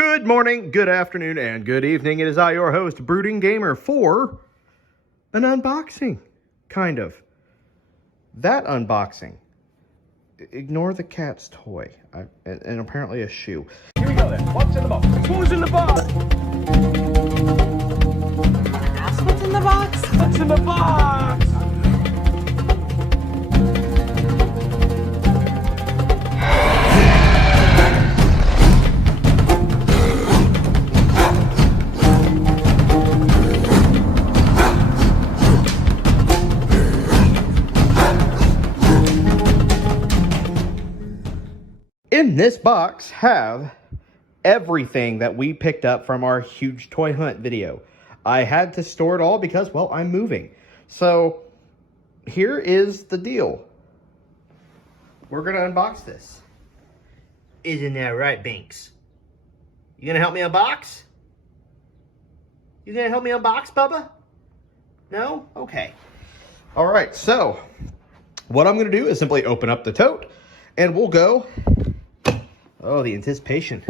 Good morning, good afternoon, and good evening. It is I, your host, Brooding Gamer, for an unboxing. Kind of. That unboxing. Ignore the cat's toy. And apparently a shoe. Here we go then. What's in the box? Who's in the box? Ask what's in the box? What's in the box? In this box have everything that we picked up from our huge toy hunt video. I had to store it all because, well, I'm moving. So here is the deal. We're going to unbox this. Isn't that right, Binks? You going to help me unbox? You going to help me unbox, Bubba? No? Okay. All right, so what I'm going to do is simply open up the tote and we'll go... Oh, the anticipation.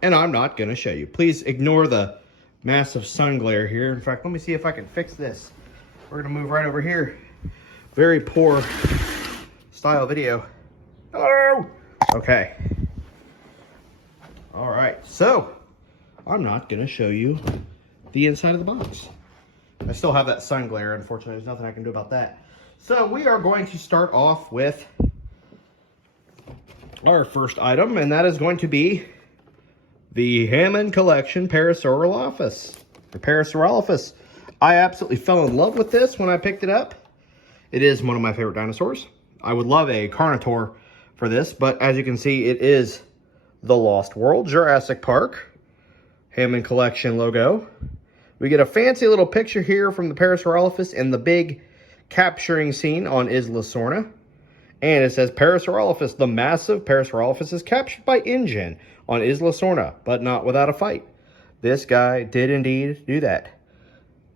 And I'm not going to show you. Please ignore the massive sun glare here. In fact, let me see if I can fix this. We're going to move right over here. Very poor style video. Hello! Okay. All right. So, I'm not going to show you the inside of the box. I still have that sun glare. Unfortunately, there's nothing I can do about that. So, we are going to start off with our first item, and that is going to be the Hammond collection Parasaurolophus. I absolutely fell in love with this when I picked it up. It is one of my favorite dinosaurs. I would love a Carnotaur for this, but as you can see, it is the Lost World, Jurassic Park, Hammond collection logo. We get a fancy little picture here from the Parasaurolophus in the big capturing scene on Isla Sorna. And it says, Parasaurolophus, the massive Parasaurolophus is captured by InGen on Isla Sorna, but not without a fight. This guy did indeed do that.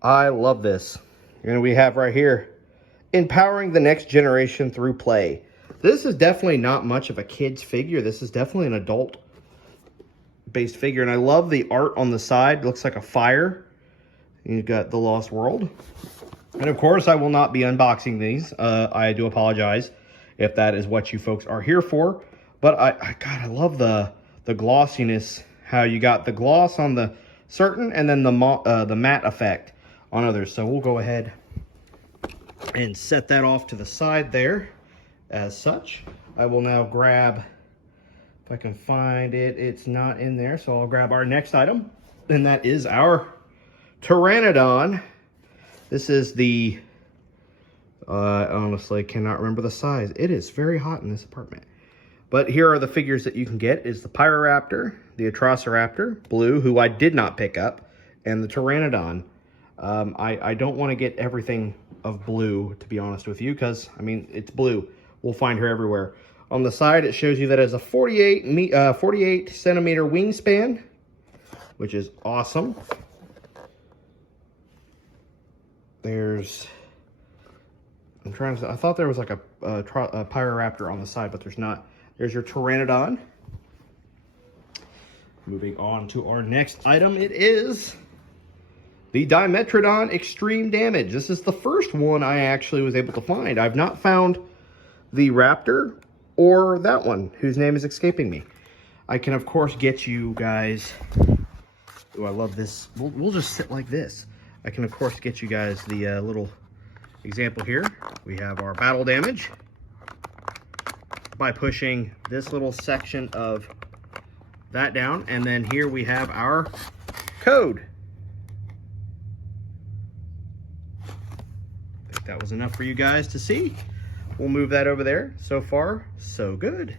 I love this. And we have right here, empowering the next generation through play. This is definitely not much of a kid's figure. This is definitely an adult-based figure. And I love the art on the side. It looks like a fire. You've got the Lost World. And of course, I will not be unboxing these. I do apologize if that is what you folks are here for. But God, I love the glossiness, how you got the gloss on the certain and then the matte effect on others. So we'll go ahead and set that off to the side there as such. I will now grab, if I can find it, it's not in there. So I'll grab our next item, and that is our Pteranodon. This is the... I honestly cannot remember the size. It is very hot in this apartment. But here are the figures that you can get. Is the Pyroraptor, the Atrociraptor, blue, who I did not pick up, and the Pteranodon. I don't want to get everything of blue, to be honest with you, because, I mean, it's blue. We'll find her everywhere. On the side, it shows you that it has a 48 centimeter wingspan, which is awesome. There's... I thought there was like a Pyroraptor on the side, but there's not. There's your Pteranodon. Moving on to our next item, it is the Dimetrodon Extreme Damage. This is the first one I actually was able to find. I've not found the Raptor or that one, whose name is escaping me. I can, of course, get you guys... Oh, I love this. We'll just sit like this. I can, of course, get you guys the little... example here. We have our battle damage by pushing this little section of that down, and then here we have our code. I think that was enough for you guys to see. We'll move that over there. So far, so good.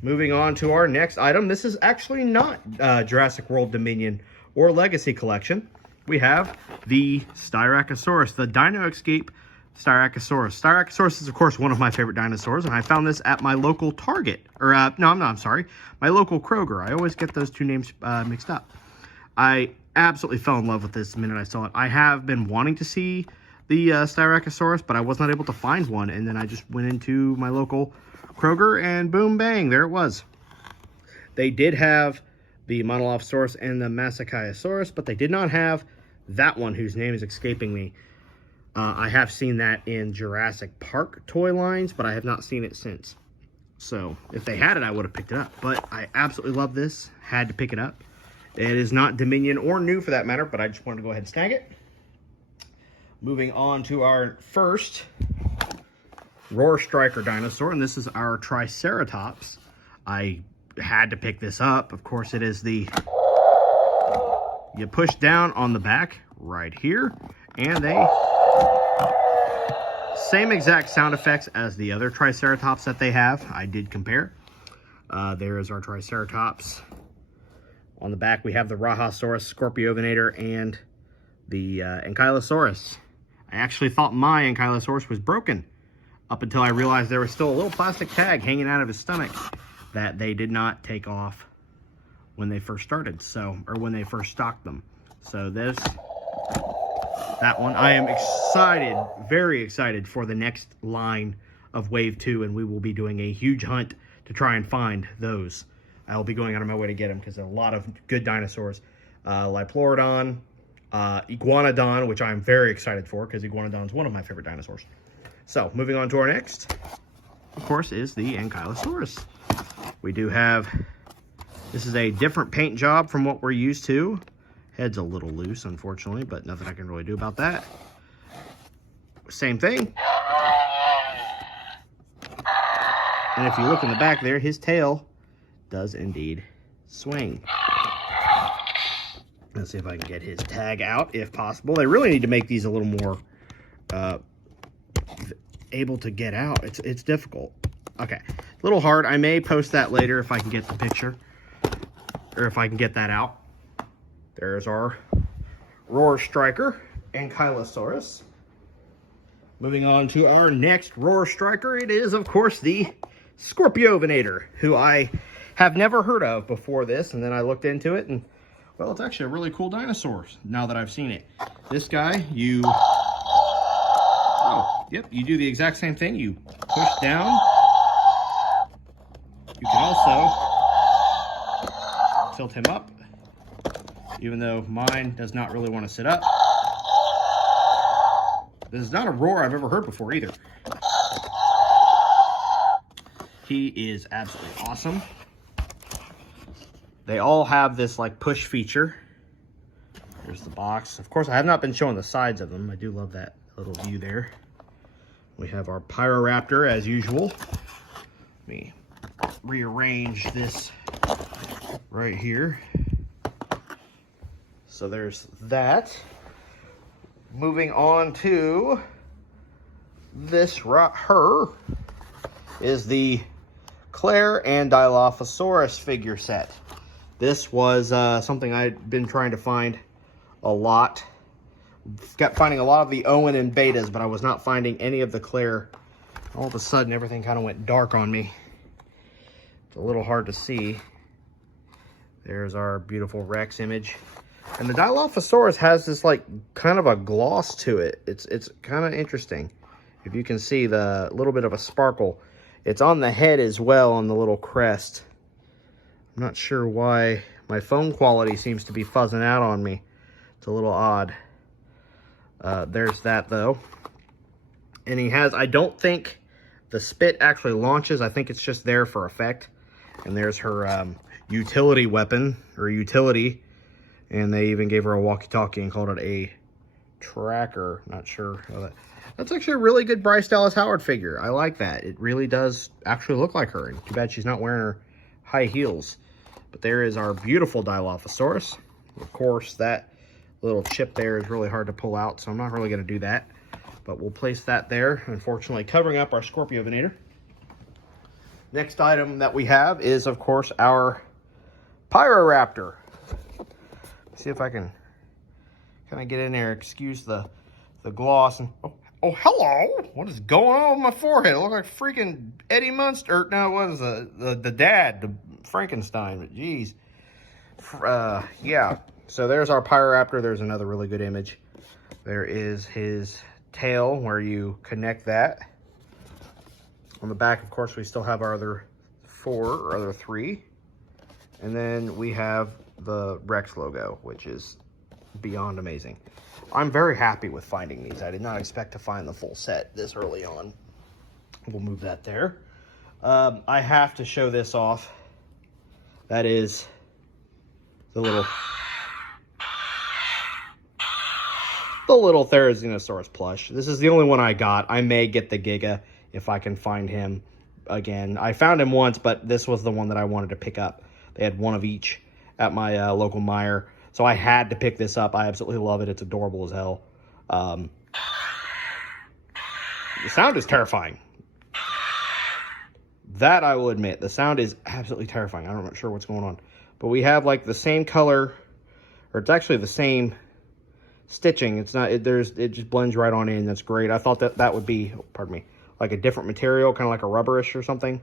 Moving on to our next item. This is actually not Jurassic World Dominion or Legacy Collection. We have the Styracosaurus, the Dino Escape Styracosaurus. Styracosaurus is, of course, one of my favorite dinosaurs, and I found this at my local Target. Or, I'm sorry, my local Kroger. I always get those two names mixed up. I absolutely fell in love with this the minute I saw it. I have been wanting to see the Styracosaurus, but I was not able to find one, and then I just went into my local Kroger, and boom, bang, there it was. They did have the Dilophosaurus and the mosasaur, but they did not have that one whose name is escaping me. I have seen that in Jurassic Park toy lines, but I have not seen it since. So if they had it, I would have picked it up. But I absolutely love this. Had to pick it up. It is not Dominion or new for that matter, but I just wanted to go ahead and snag it. Moving on to our first roar striker dinosaur, and this is our Triceratops. I had to pick this up. Of course, it is the... You push down on the back right here, and they... Same exact sound effects as the other Triceratops that they have. I did compare. There is our Triceratops. On the back, we have the Rajasaurus, Scorpio, venator, and the Ankylosaurus. I actually thought my Ankylosaurus was broken up until I realized there was still a little plastic tag hanging out of his stomach that they did not take off when they first started, or when they first stocked them. So that one, I am excited, very excited for the next line of Wave 2, and we will be doing a huge hunt to try and find those. I'll be going out of my way to get them because there are a lot of good dinosaurs. Dimetrodon, Iguanodon, which I'm very excited for because Iguanodon is one of my favorite dinosaurs. So, moving on to our next, of course, is the Ankylosaurus. We do have, this is a different paint job from what we're used to. Head's a little loose, unfortunately, but nothing I can really do about that. Same thing. And if you look in the back there, his tail does indeed swing. Let's see if I can get his tag out, if possible. They really need to make these a little more able to get out. It's difficult. Okay, a little hard. I may post that later if I can get the picture, or if I can get that out. There's our roar striker, Ankylosaurus. Moving on to our next roar striker, it is, of course, the Scorpio venator, who I have never heard of before this, and then I looked into it, and, well, it's actually a really cool dinosaur now that I've seen it. This guy, you do the exact same thing. You push down. You can also tilt him up, even though mine does not really want to sit up. This is not a roar I've ever heard before either. He is absolutely awesome. They all have this like push feature. Here's the box. Of course, I have not been showing the sides of them. I do love that little view there. We have our Pyroraptor as usual. Let me rearrange this right here. So there's that. Moving on to this right here is the Claire and Dilophosaurus figure set. This was something I'd been trying to find a lot. Kept finding a lot of the Owen and betas, but I was not finding any of the Claire. All of a sudden, everything kind of went dark on me. It's a little hard to see. There's our beautiful Rex image. And the Dilophosaurus has this like kind of a gloss to it. It's kind of interesting. If you can see the little bit of a sparkle. It's on the head as well, on the little crest. I'm not sure why my phone quality seems to be fuzzing out on me. It's a little odd. There's that though. And he has, I don't think the spit actually launches. I think it's just there for effect. And there's her utility weapon, or utility. And they even gave her a walkie-talkie and called it a tracker. Not sure how that... That's actually a really good Bryce Dallas Howard figure. I like that. It really does actually look like her. And too bad she's not wearing her high heels. But there is our beautiful Dilophosaurus. Of course, that little chip there is really hard to pull out, so I'm not really going to do that. But we'll place that there, unfortunately, covering up our Scorpio venator. Next item that we have is, of course, our Pyroraptor. See if I can kind of get in there. Excuse the gloss. And oh, hello. What is going on with my forehead? I look like freaking Eddie Munster. No, what is the dad, the Frankenstein. But geez. Yeah. So there's our Pyroraptor. There's another really good image. There is his tail where you connect that. On the back, of course, we still have our other three. And then we have the Rex logo, which is beyond amazing. I'm very happy with finding these. I did not expect to find the full set this early on. We'll move that there. I have to show this off. That is the little Therizinosaurus plush. This is the only one I got. I may get the Giga if I can find him again. I found him once, but this was the one that I wanted to pick up. They had one of each at my local Meijer, so I had to pick this up. I absolutely love it. It's adorable as hell. The sound is terrifying. That I will admit. The sound is absolutely terrifying. I'm not sure what's going on. But we have like the same color, or it's actually the same stitching. It's not, it just blends right on in. That's great. I thought that would be, pardon me, like a different material, kind of like a rubberish or something.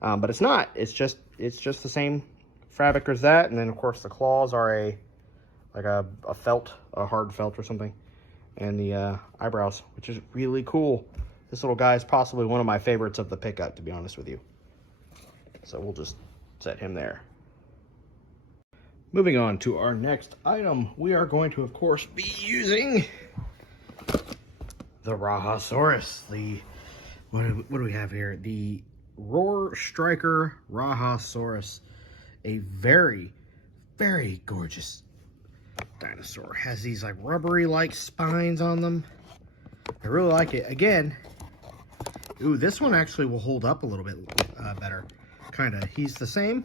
But it's not. It's just the same fabric as that. And then of course the claws are like a felt, a hard felt or something. And the eyebrows, which is really cool. This little guy is possibly one of my favorites of the pickup, to be honest with you. So we'll just set him there. Moving on to our next item, we are going to, of course, be using the Rajasaurus. What do we have here? The Roar Striker Rajasaurus. A very, very gorgeous dinosaur. Has these like rubbery-like spines on them. I really like it. Again, ooh, this one actually will hold up a little bit better. Kind of. He's the same.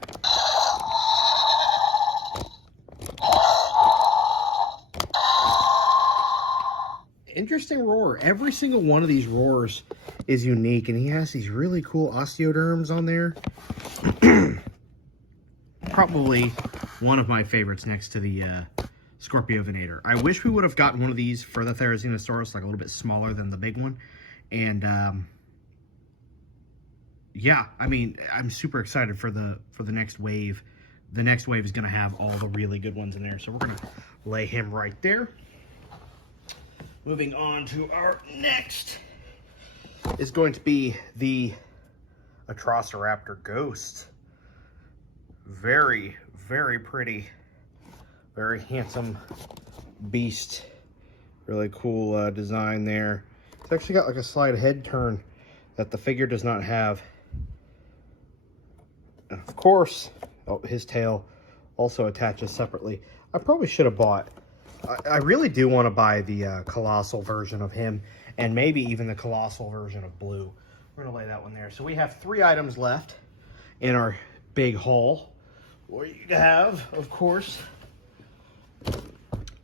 Interesting roar. Every single one of these roars is unique, and he has these really cool osteoderms on there. Probably one of my favorites next to the Scorpio venator. I wish we would have gotten one of these for the Therizinosaurus, like a little bit smaller than the big one. And yeah, I mean, I'm super excited for the next wave. The next wave is going to have all the really good ones in there. So we're going to lay him right there. Moving on to our next is going to be the Atrociraptor Ghost. Very, very pretty. Very handsome beast. Really cool design there. It's actually got like a slight head turn that the figure does not have. And of course, his tail also attaches separately. I probably should have bought. I really do want to buy the colossal version of him, and maybe even the colossal version of Blue. We're going to lay that one there. So we have 3 items left in our big haul. We have, of course,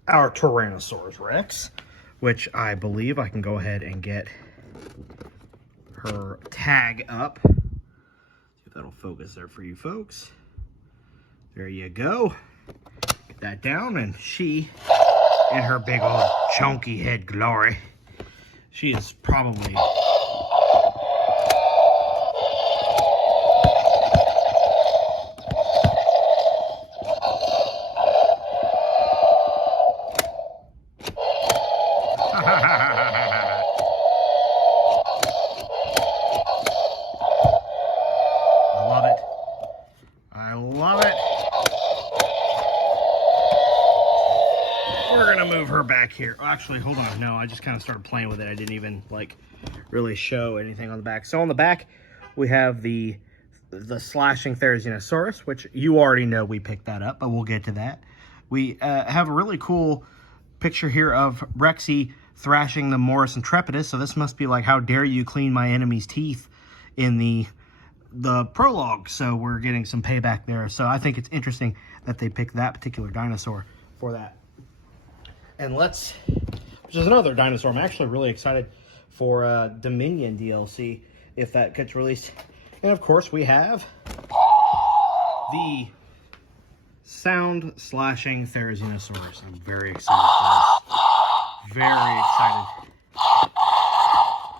our Tyrannosaurus Rex, which I believe I can go ahead and get her tag up. See if that'll focus there for you folks. There you go. Get that down, and she, in her big old chunky head glory, she is probably back here. Oh, actually, hold on. No, I just kind of started playing with it. I didn't even like really show anything on the back. So on the back, we have the slashing Therizinosaurus, which you already know we picked that up, but we'll get to that. We have a really cool picture here of Rexy thrashing the Morris Intrepidus. So this must be like, how dare you clean my enemy's teeth in the prologue. So we're getting some payback there. So I think it's interesting that they picked that particular dinosaur for that. And which is another dinosaur. I'm actually really excited for Dominion DLC, if that gets released. And of course, we have the sound slashing Therizinosaurus. I'm very excited for this. Very excited.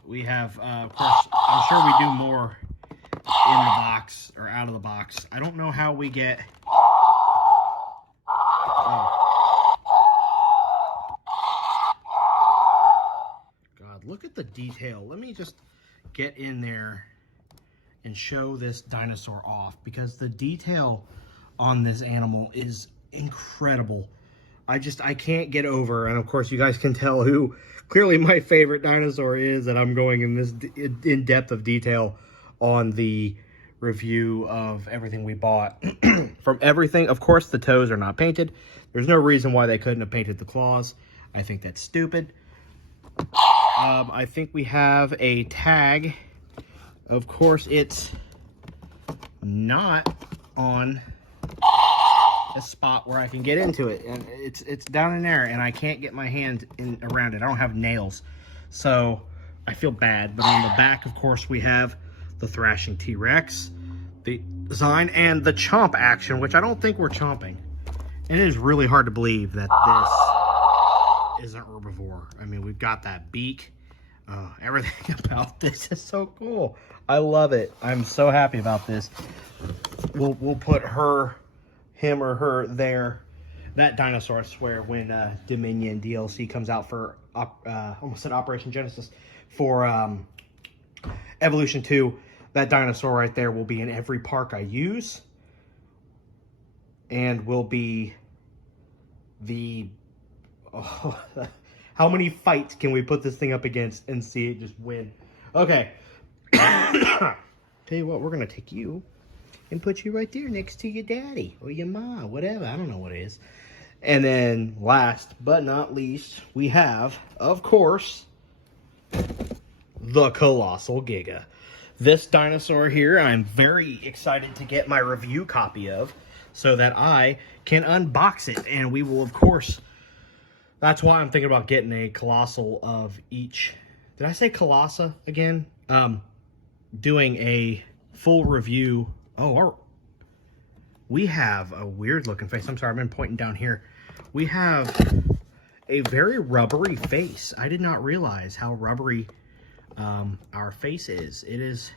We have, of course, I'm sure we do more in the box, or out of the box. I don't know how we get... Look at the detail. Let me just get in there and show this dinosaur off, because the detail on this animal is incredible. I can't get over, and of course you guys can tell who clearly my favorite dinosaur is, that I'm going in this in depth of detail on the review of everything we bought. From everything, of course the toes are not painted. There's no reason why they couldn't have painted the claws. I think that's stupid. I think we have a tag. Of course it's not on a spot where I can get into it, and it's down in there, and I can't get my hand in around it. I don't have nails, so I feel bad. But on the back, of course, we have the thrashing T-Rex, the design, and the chomp action, which I don't think we're chomping. And it is really hard to believe that this isn't herbivore. I mean, we've got that beak. Everything about this is so cool. I love it. I'm so happy about this. We'll put him or her there. That dinosaur, I swear, when Dominion DLC comes out for almost said Operation Genesis, for Evolution 2, that dinosaur right there will be in every park I use, and will be the how many fights can we put this thing up against and see it just win? Okay. Tell you what, we're gonna take you and put you right there next to your daddy or your mom, whatever. I don't know what it is. And then last but not least, we have, of course, the Colossal Giga. This dinosaur here, I'm very excited to get my review copy of so that I can unbox it. And we will, of course, that's why I'm thinking about getting a Colossal of each. Did I say Colossa again? Doing a full review. Oh, we have a weird looking face. I'm sorry, I've been pointing down here. We have a very rubbery face. I did not realize how rubbery our face is. It is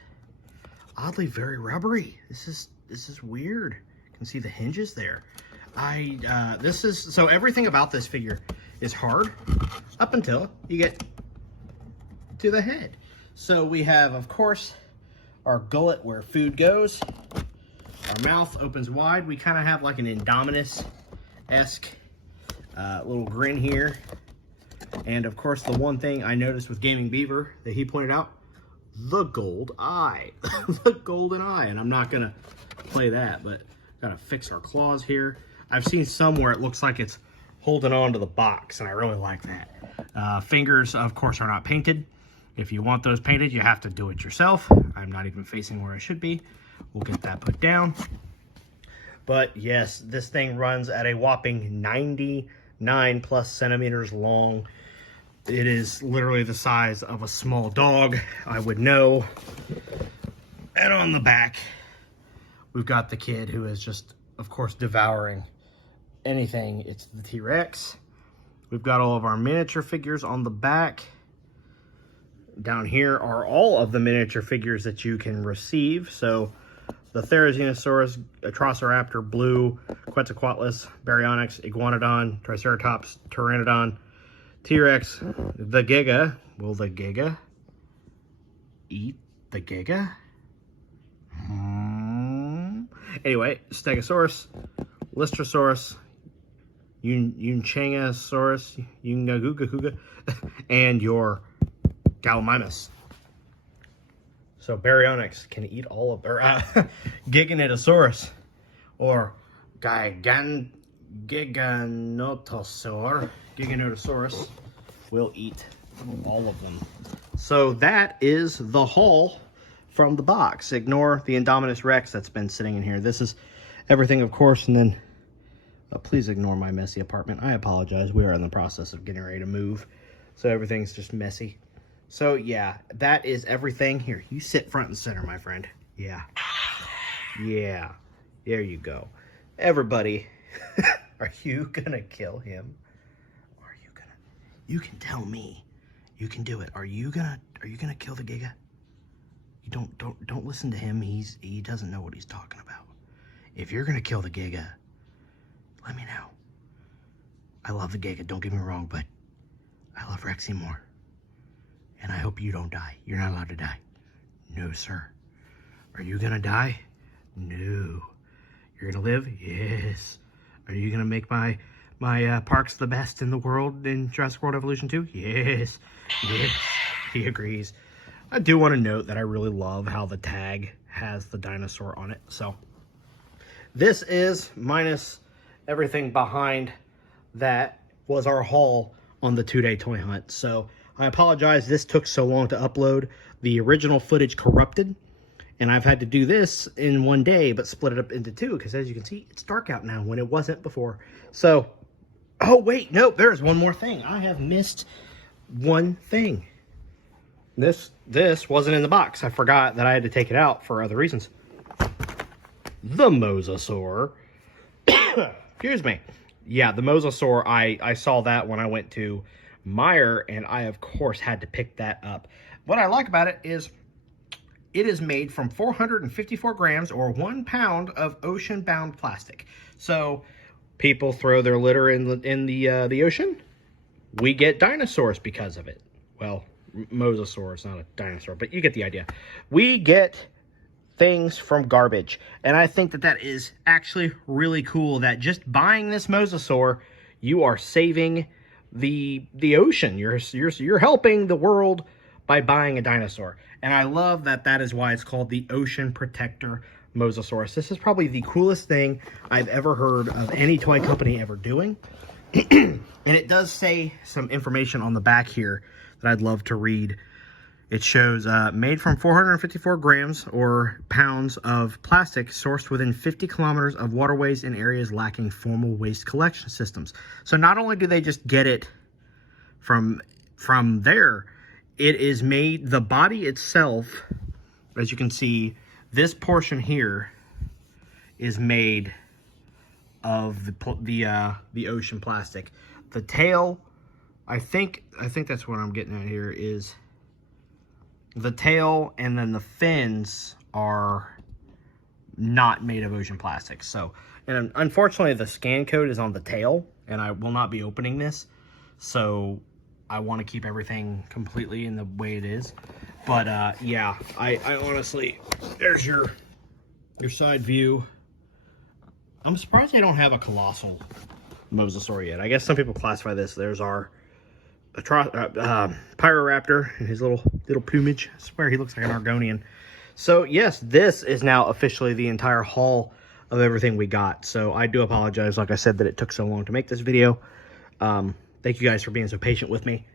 oddly very rubbery. This is weird. You can see the hinges there. So everything about this figure is hard up until you get to the head. So we have, of course, our gullet where food goes. Our mouth opens wide. We kind of have like an Indominus-esque little grin here. And of course, the one thing I noticed with Gaming Beaver that he pointed out, the gold eye. The golden eye. And I'm not going to play that, but got to fix our claws here. I've seen some where it looks like it's holding on to the box, and I really like that. Fingers, of course, are not painted. If you want those painted, you have to do it yourself. I'm not even facing where I should be. We'll get that put down. But yes, this thing runs at a whopping 99 plus centimeters long. It is literally the size of a small dog, I would know. And on the back, we've got the kid who is just, of course, devouring anything. It's the T-Rex. We've got all of our miniature figures on the back. Down here are all of the miniature figures that you can receive. So the Therizinosaurus, Atrociraptor, Blue, Quetzalcoatlus, Baryonyx, Iguanodon, Triceratops, Pteranodon, T-Rex, the Giga. Will the Giga eat the Giga? Anyway, Stegosaurus, Lystrosaurus, Unchangasaurus, Ungagugahuga, and your Gallimimus. So Baryonyx can eat all of, or Giganotosaurus, or Giganotosaurus will eat all of them. So that is the haul from the box. Ignore the Indominus Rex that's been sitting in here. This is everything, of course, and then please ignore my messy apartment. I apologize. We are in the process of getting ready to move, so everything's just messy. So yeah, that is everything. Here, you sit front and center, my friend. Yeah. Yeah. There you go. Everybody, are you gonna kill him? Are you gonna? You can tell me. You can do it. Are you gonna kill the Giga? You don't listen to him. He doesn't know what he's talking about. If you're gonna kill the Giga, let me know. I love the Giga, don't get me wrong, but I love Rexy more. And I hope you don't die. You're not allowed to die. No, sir. Are you gonna die? No. You're gonna live? Yes. Are you gonna make my parks the best in the world in Jurassic World Evolution 2? Yes. Yes. He agrees. I do want to note that I really love how the tag has the dinosaur on it. So this is, minus everything behind that, was our haul on the 2-day toy hunt. So I apologize this took so long to upload. The original footage corrupted, and I've had to do this in 1 day, but split it up into 2, because as you can see, it's dark out now when it wasn't before. So, oh wait, no, there's one more thing. I have missed one thing. This wasn't in the box. I forgot that I had to take it out for other reasons. The mosasaur. Excuse me. Yeah, the mosasaur, I saw that when I went to Meijer, and I, of course, had to pick that up. What I like about it is made from 454 grams or 1 pound of ocean-bound plastic. So people throw their litter in the ocean. We get dinosaurs because of it. Well, mosasaur is not a dinosaur, but you get the idea. We get things from garbage, and I think that is actually really cool that just buying this mosasaur, you are saving the ocean. You're helping the world by buying a dinosaur. And I love that is why it's called the Ocean Protector Mosasaurus. This is probably the coolest thing I've ever heard of any toy company ever doing. And it does say some information on the back here that I'd love to read. It shows made from 454 grams or pounds of plastic sourced within 50 kilometers of waterways in areas lacking formal waste collection systems. So not only do they just get it from there, it is made, the body itself, as you can see, this portion here is made of the ocean plastic. The tail, I think that's what I'm getting at here, is the tail, and then the fins are not made of ocean plastic. So, and unfortunately the scan code is on the tail, and I will not be opening this. So I want to keep everything completely in the way it is. But yeah, I honestly, there's your side view. I'm surprised they don't have a colossal mosasaur yet. I guess some people classify this. There's our Pyroraptor and his little plumage. I swear he looks like an Argonian. So yes, this is now officially the entire haul of everything we got. So I do apologize, like I said, that it took so long to make this video. Thank you guys for being so patient with me.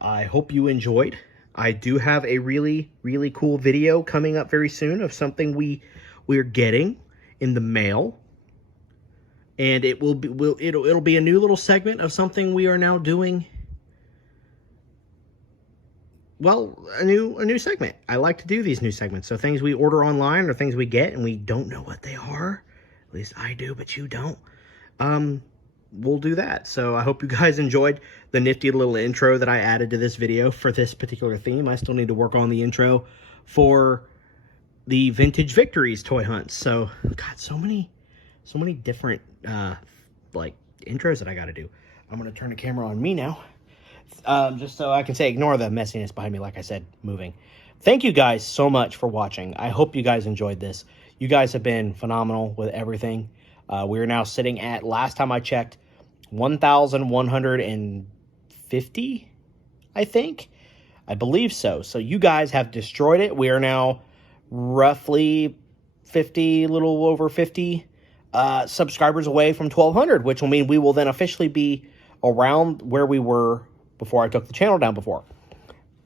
I hope you enjoyed. I do have a really, really cool video coming up very soon of something we're getting in the mail. And it will be it'll be a new little segment of something we are now doing. Well, a new segment. I like to do these new segments. So things we order online or things we get and we don't know what they are. At least I do, but you don't. We'll do that. So I hope you guys enjoyed the nifty little intro that I added to this video for this particular theme. I still need to work on the intro for the Vintage Victories toy hunts. So, God, so many different like intros that I got to do. I'm going to turn the camera on me now. Just so I can say, ignore the messiness behind me, like I said, moving. Thank you guys so much for watching. I hope you guys enjoyed this. You guys have been phenomenal with everything. We are now sitting at, last time I checked, 1,150, I think. I believe so. So you guys have destroyed it. We are now roughly 50, a little over 50 subscribers away from 1,200, which will mean we will then officially be around where we were before I took the channel down before.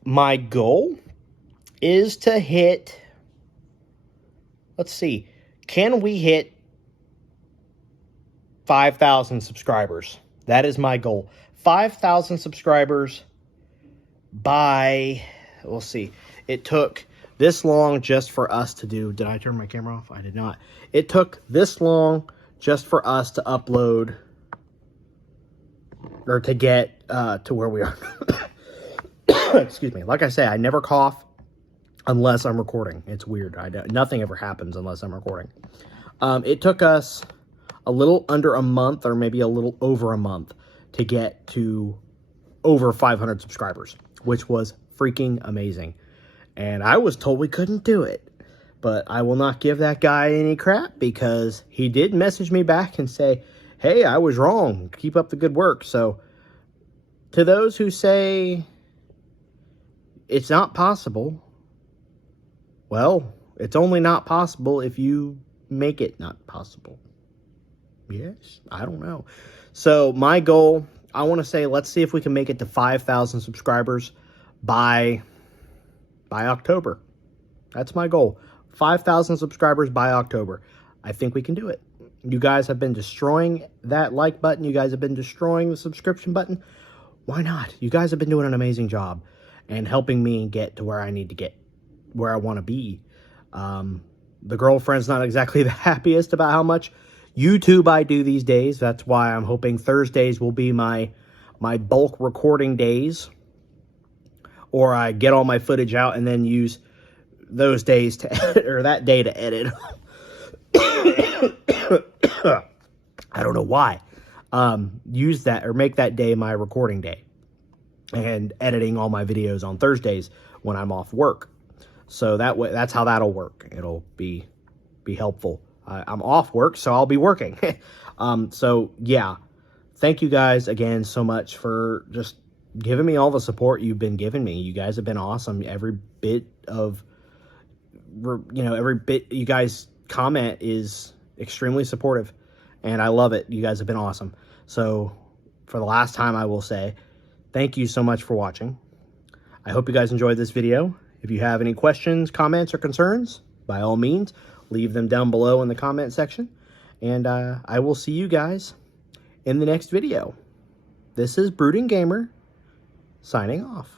My goal is to hit, let's see, can we hit 5,000 subscribers? That is my goal. 5,000 subscribers by, we'll see. It took this long just for us to do, did I turn my camera off? I did not. It took this long just for us to upload, or to get to where we are. Excuse me. Like I say, I never cough unless I'm recording. It's weird. Nothing ever happens unless I'm recording. It took us a little under a month, or maybe a little over a month, to get to over 500 subscribers, which was freaking amazing. And I was told we couldn't do it, But I will not give that guy any crap because he did message me back and say, hey, I was wrong. Keep up the good work. So to those who say it's not possible, well, it's only not possible if you make it not possible. Yes, I don't know. So my goal, I want to say, let's see if we can make it to 5,000 subscribers by October. That's my goal. 5,000 subscribers by October. I think we can do it. You guys have been destroying that like button. You guys have been destroying the subscription button. Why not? You guys have been doing an amazing job and helping me get to where I need to get, where I want to be. The girlfriend's not exactly the happiest about how much YouTube I do these days. That's why I'm hoping Thursdays will be my bulk recording days. Or I get all my footage out and then use those days to edit, or that day to edit. I don't know why. Use that or make that day my recording day. And editing all my videos on Thursdays when I'm off work. So that way, that's how that'll work. It'll be helpful. I'm off work, so I'll be working. So yeah, thank you guys again so much for just giving me all the support you've been giving me. You guys have been awesome. Every bit you guys comment is extremely supportive, and I love it. You guys have been awesome. So for the last time, I will say thank you so much for watching. I hope you guys enjoyed this video. If you have any questions, comments, or concerns, by all means, leave them down below in the comment section. And I will see you guys in the next video. This is Brooding Gamer, signing off.